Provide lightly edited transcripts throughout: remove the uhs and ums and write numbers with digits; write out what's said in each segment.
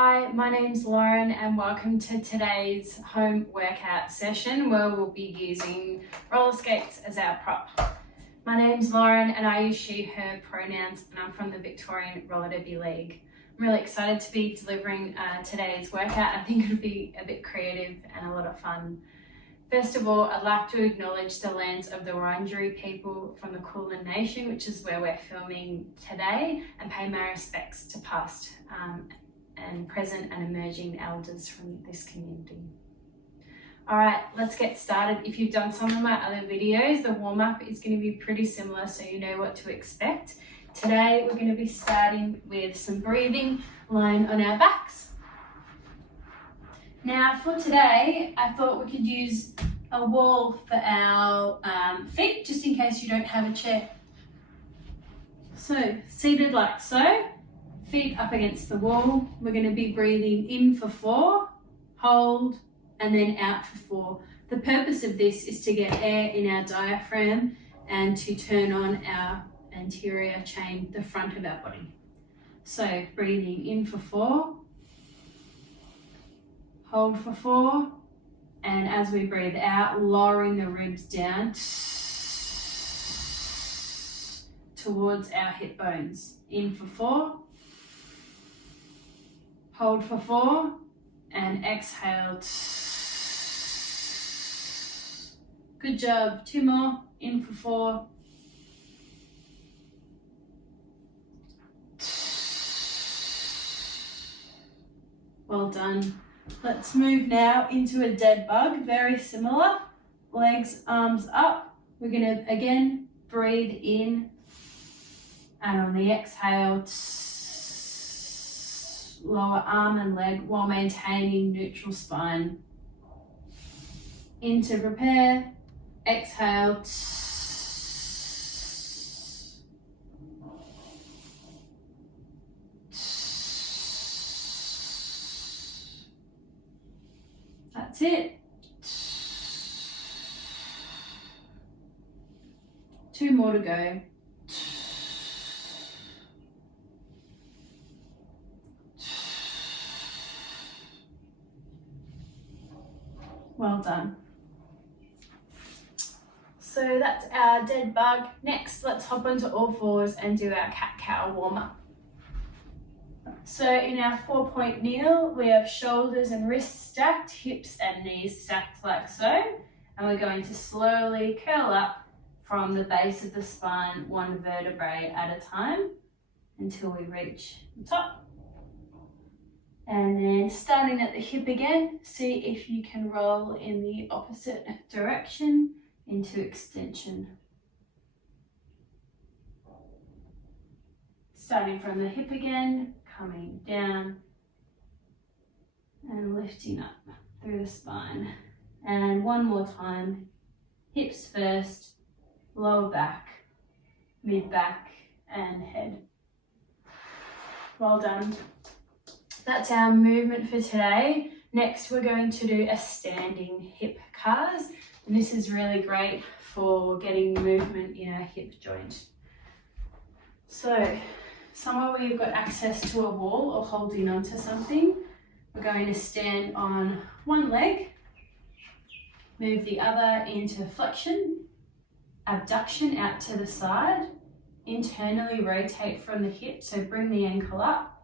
Hi, my name's Lauren and welcome to today's home workout session where we'll be using roller skates as our prop. My name's Lauren and I use she, her pronouns and I'm from the Victorian Roller Derby League. I'm really excited to be delivering today's workout. I think it'll be a bit creative and a lot of fun. First of all, I'd like to acknowledge the lands of the Wurundjeri people from the Kulin Nation, which is where we're filming today, and pay my respects to past and present and emerging elders from this community. All right, let's get started. If you've done some of my other videos, the warm-up is going to be pretty similar so you know what to expect. Today, we're going to be starting with some breathing, lying on our backs. Now for today, I thought we could use a wall for our feet, just in case you don't have a chair. So, seated like so, feet up against the wall. We're going to be breathing in for 4, hold, and then out for 4. The purpose of this is to get air in our diaphragm and to turn on our anterior chain, the front of our body. So, breathing in for 4. Hold for 4, and as we breathe out, lowering the ribs down towards our hip bones. In for 4, hold for 4, and exhale. Good job. 2 more. In for 4. Well done. Let's move now into a dead bug, very similar. Legs, arms up. We're going to again breathe in, and on the exhale, lower arm and leg while maintaining neutral spine. In to prepare, exhale. That's it. 2 more to go. Well done. So that's our dead bug. Next, let's hop onto all fours and do our cat-cow warm-up. So in our 4-point kneel, we have shoulders and wrists stacked, hips and knees stacked like so. And we're going to slowly curl up from the base of the spine, 1 vertebrae at a time, until we reach the top. And then starting at the hip again, see if you can roll in the opposite direction into extension. Starting from the hip again, coming down and lifting up through the spine. And 1 more time, hips first, lower back, mid back and head. Well done. That's our movement for today. Next, we're going to do a standing hip cars. And this is really great for getting movement in our hip joint. So, somewhere where you've got access to a wall or holding onto something, we're going to stand on 1 leg, move the other into flexion, abduction out to the side, internally rotate from the hip, so bring the ankle up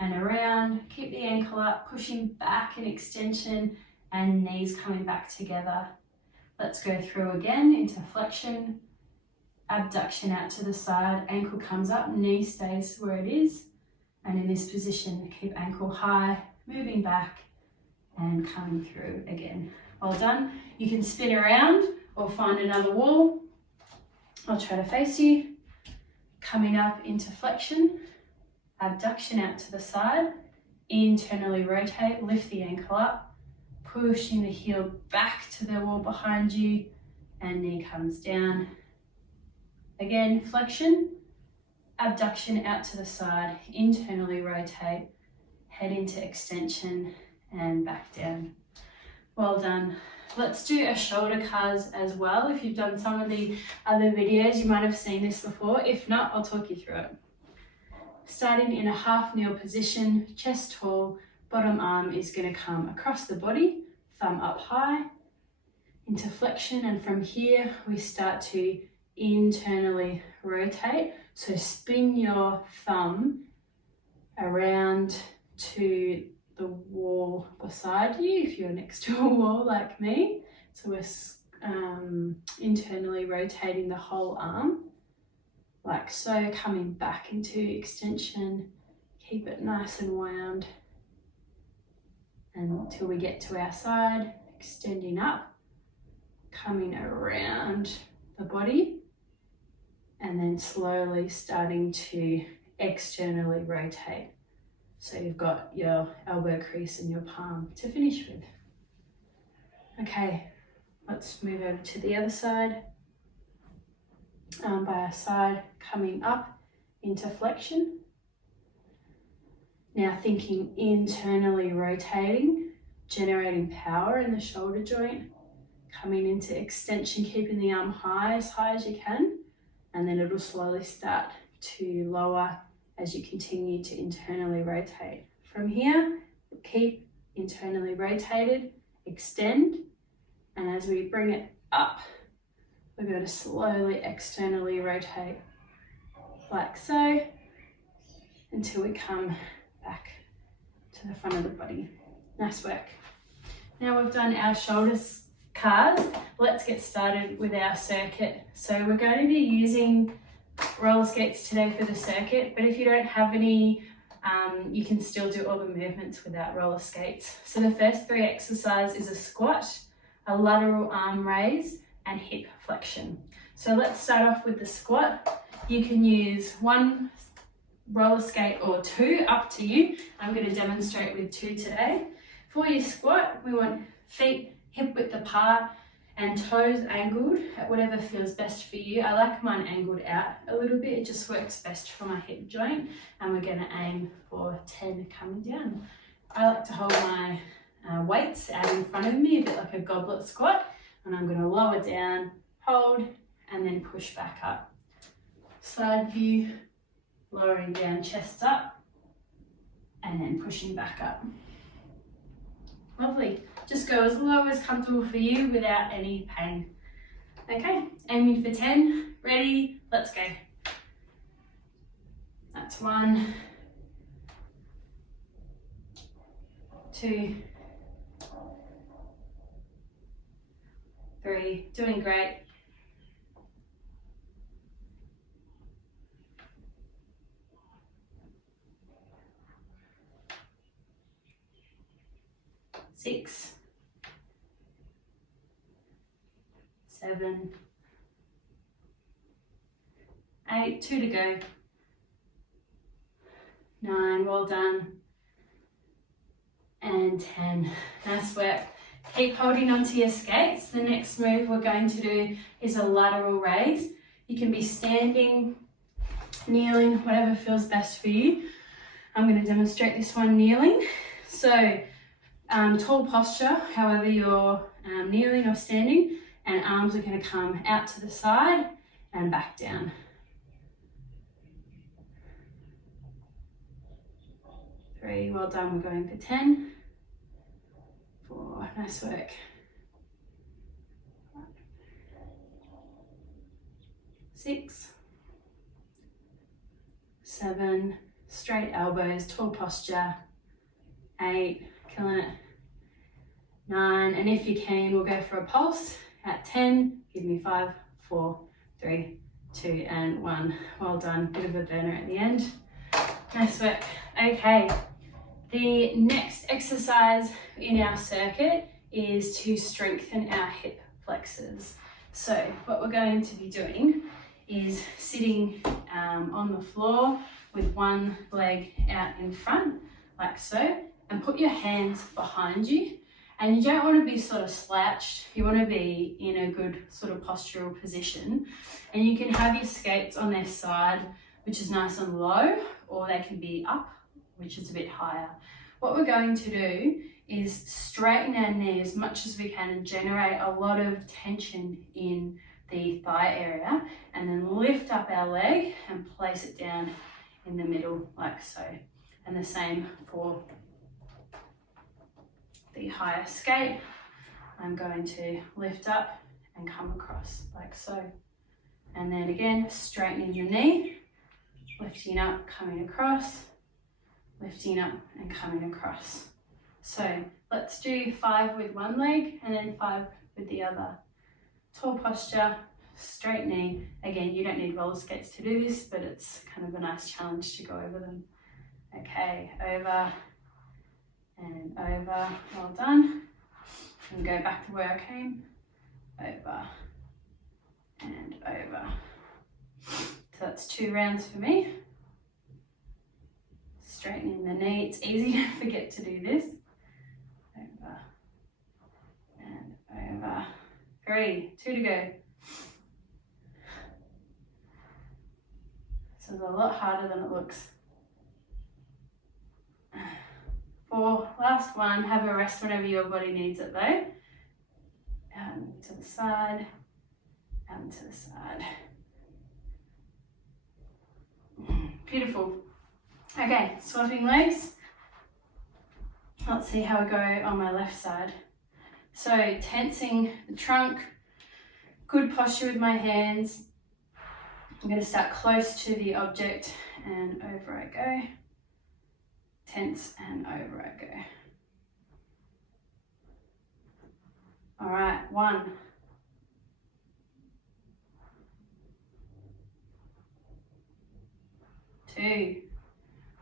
and around, keep the ankle up, pushing back in extension and knees coming back together. Let's go through again into flexion, abduction out to the side, ankle comes up, knee stays where it is, and in this position, keep ankle high, moving back and coming through again. Well done. You can spin around or find another wall. I'll try to face you. Coming up into flexion, abduction out to the side, internally rotate, lift the ankle up, pushing the heel back to the wall behind you, and knee comes down. Again, flexion, abduction out to the side, internally rotate, head into extension and back down. Well done. Let's do a shoulder cars as well. If you've done some of the other videos, you might have seen this before. If not, I'll talk you through it. Starting in a half kneel position, chest tall, Bottom arm is going to come across the body, thumb up high, into flexion, and from here we start to internally rotate. So spin your thumb around to the wall beside you if you're next to a wall like me. So we're internally rotating the whole arm like so, coming back into extension. Keep it nice and wound until we get to our side, extending up, coming around the body, and then slowly starting to externally rotate. So you've got your elbow crease and your palm to finish with. Okay, let's move over to the other side. By our side, coming up into flexion. Now thinking internally rotating, generating power in the shoulder joint, coming into extension, keeping the arm high as you can, and then it'll slowly start to lower as you continue to internally rotate. From here, keep internally rotated, extend, and as we bring it up, we're going to slowly externally rotate like so until we come back to the front of the body. Nice work. Now we've done our shoulders cars, let's get started with our circuit. So we're going to be using roller skates today for the circuit, but if you don't have any, you can still do all the movements without roller skates. So the first 3 exercises is a squat, a lateral arm raise, and hip flexion. So let's start off with the squat. You can use 1 roller skate or 2, up to you. I'm going to demonstrate with 2 today. For your squat, we want feet hip width apart and toes angled at whatever feels best for you. I like mine angled out a little bit, it just works best for my hip joint, and we're going to aim for 10 coming down. I like to hold my weights out in front of me, a bit like a goblet squat, and I'm going to lower down, hold, and then push back up. Side view, lowering down, chest up, and then pushing back up. Lovely. Just go as low as comfortable for you without any pain. Okay, aiming for 10. Ready? Let's go. That's 1, 2, 3. Doing great. 6, 7, 8, 2 to go. 9, well done. And 10. Nice work. Keep holding onto your skates. The next move we're going to do is a lateral raise. You can be standing, kneeling, whatever feels best for you. I'm going to demonstrate this one kneeling. So tall posture, however you're kneeling or standing, and arms are going to come out to the side and back down. 3, well done, we're going for 10. 4, nice work. 6, 7, straight elbows, tall posture. 8, killing it. 9, and if you can, we'll go for a pulse. At 10, give me 5, 4, 3, 2, and 1. Well done, bit of a burner at the end. Nice work. Okay, the next exercise in our circuit is to strengthen our hip flexors. So what we're going to be doing is sitting on the floor with one leg out in front, like so, and put your hands behind you. And you don't want to be sort of slouched, you want to be in a good sort of postural position. And you can have your skates on their side, which is nice and low, or they can be up, which is a bit higher. What we're going to do is straighten our knee as much as we can and generate a lot of tension in the thigh area, and then lift up our leg and place it down in the middle like so. And the same for slightly higher skate, I'm going to lift up and come across like so. And then again, straightening your knee, lifting up, coming across, lifting up and coming across. So let's do 5 with one leg and then 5 with the other. Tall posture, straight knee. Again, you don't need roller skates to do this, but it's kind of a nice challenge to go over them. Okay, over and over, well done. And go back to where I came, over and over. So that's 2 rounds for me. Straightening the knee, it's easy to forget to do this. Over and over. 3, 2 to go. So it's a lot harder than it looks. 4, last one, have a rest whenever your body needs it though. Out and to the side, out and to the side. Beautiful. Okay, swapping legs. Let's see how I go on my left side. So tensing the trunk, good posture with my hands. I'm going to start close to the object and over I go. Tense and over I go. All right, 1. 2.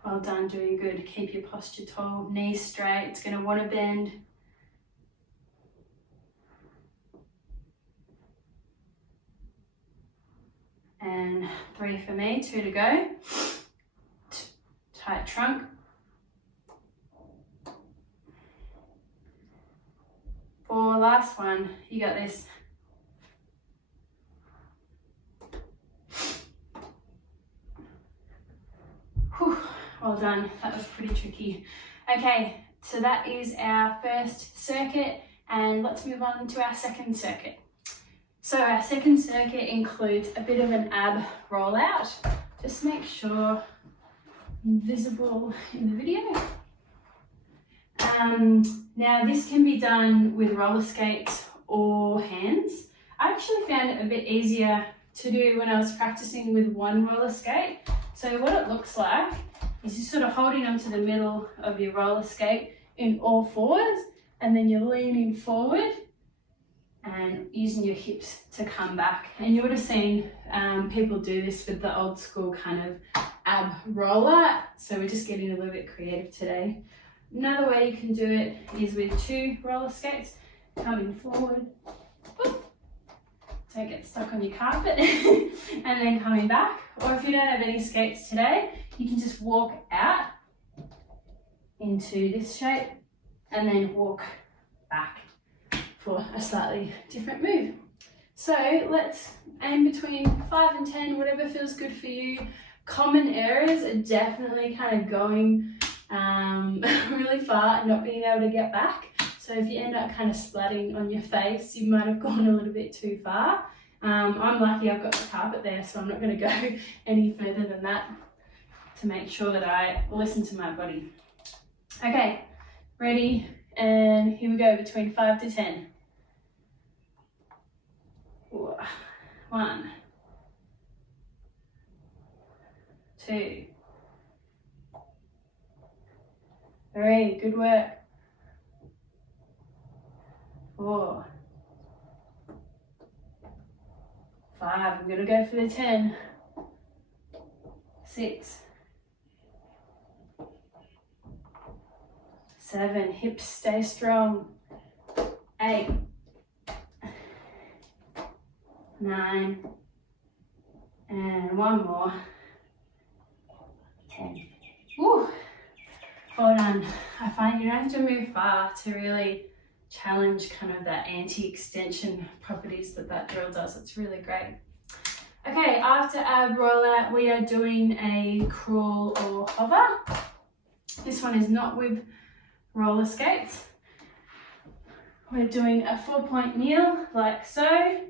Well done, doing good. Keep your posture tall, knees straight. It's going to want to bend. And 3 for me, 2 to go. Tight trunk. 4, last one. You got this. Whew, well done. That was pretty tricky. Okay, so that is our first circuit, and let's move on to our second circuit. So our second circuit includes a bit of an ab rollout. Just make sure I'm visible in the video. Now this can be done with roller skates or hands. I actually found it a bit easier to do when I was practicing with one roller skate. So what it looks like is you're sort of holding onto the middle of your roller skate in all fours, and then you're leaning forward and using your hips to come back. And you would have seen people do this with the old school kind of ab roller. So we're just getting a little bit creative today. Another way you can do it is with 2 roller skates, coming forward, whoop, don't get stuck on your carpet, and then coming back. Or if you don't have any skates today, you can just walk out into this shape and then walk back for a slightly different move. So let's aim between 5 and 10, whatever feels good for you. Common errors are definitely kind of going really far and not being able to get back. So if you end up kind of splatting on your face, you might have gone a little bit too far. I'm lucky I've got the carpet there, so I'm not going to go any further than that to make sure that I listen to my body. Okay, ready, and here we go, between 5 to 10. 1, 2, 3, good work. 4, 5, I'm gonna go for the 10. 6, 7, hips stay strong. 8, 9, and one more. 10. Woo! Well done. I find you don't have to move far to really challenge kind of that anti-extension properties that drill does. It's really great. Okay, after ab rollout, we are doing a crawl or hover. This one is not with roller skates. We're doing a 4-point kneel like so,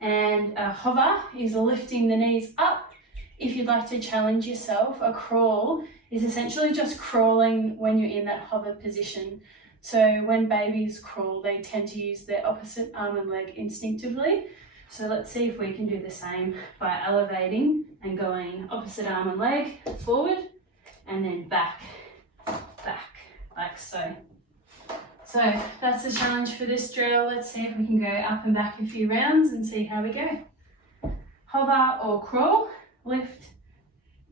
and a hover is lifting the knees up. If you'd like to challenge yourself, a crawl is essentially just crawling when you're in that hover position. So when babies crawl, they tend to use their opposite arm and leg instinctively. So let's see if we can do the same by elevating and going opposite arm and leg forward and then back, like so. So that's the challenge for this drill. Let's see if we can go up and back a few rounds and see how we go. Hover or crawl, lift.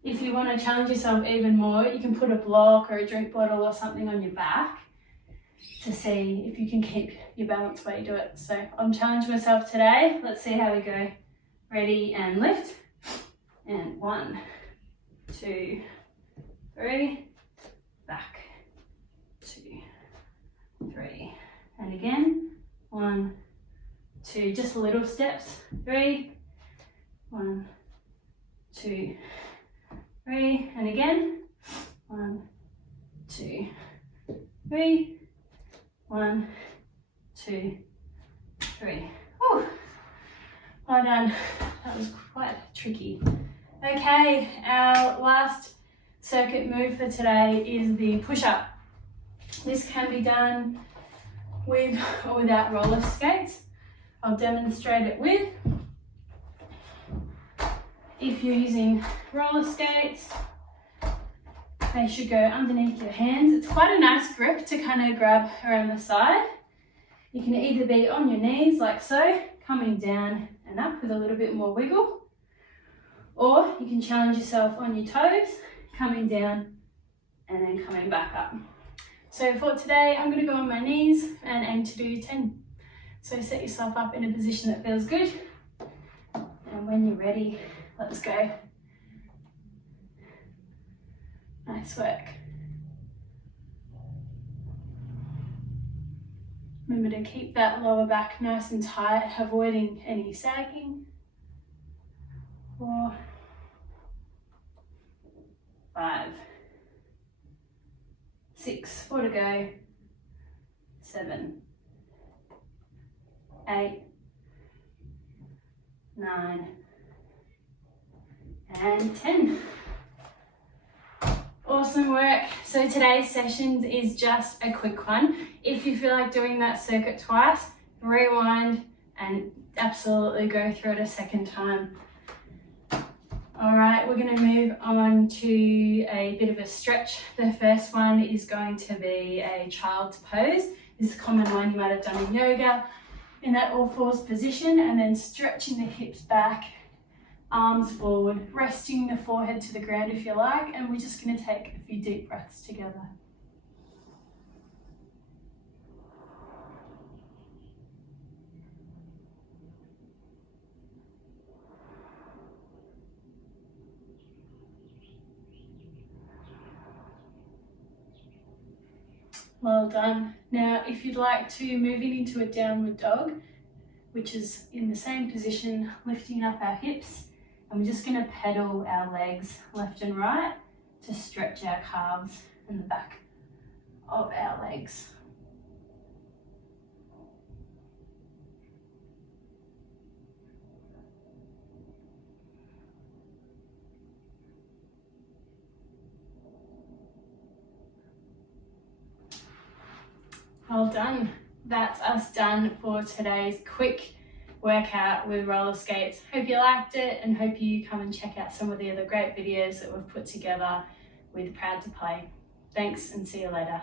If you want to challenge yourself even more, you can put a block or a drink bottle or something on your back to see if you can keep your balance while you do it. So I'm challenging myself today. Let's see how we go. Ready and lift. And 1, 2, 3, back, 2, 3, and again, 1, 2, just little steps, 3, 1, 2, 3, and again, 1, 2, 3, 1, 2, 3. Whew. Well done. That was quite tricky. Okay, our last circuit move for today is the push-up. This can be done with or without roller skates. I'll demonstrate it with. If you're using roller skates, they should go underneath your hands. It's quite a nice grip to kind of grab around the side. You can either be on your knees like so, coming down and up with a little bit more wiggle, or you can challenge yourself on your toes, coming down and then coming back up. So for today, I'm going to go on my knees and aim to do 10. So set yourself up in a position that feels good. And when you're ready, let's go. Nice work. Remember to keep that lower back nice and tight, avoiding any sagging. 4, 5, 6, 4 to go, 7, 8, 9, and 10. Awesome work. So today's session is just a quick one. If you feel like doing that circuit twice, rewind and absolutely go through it a second time. All right, we're going to move on to a bit of a stretch. The first one is going to be a child's pose. This is a common one you might have done in yoga, in that all fours position, and then stretching the hips back, arms forward, resting the forehead to the ground if you like, and we're just going to take a few deep breaths together. Well done. Now, if you'd like to move it into a downward dog, which is in the same position, lifting up our hips, and we're just going to pedal our legs left and right to stretch our calves and the back of our legs. Well done. That's us done for today's quick workout with roller skates. Hope you liked it and hope you come and check out some of the other great videos that we've put together with Proud to Play. Thanks and see you later.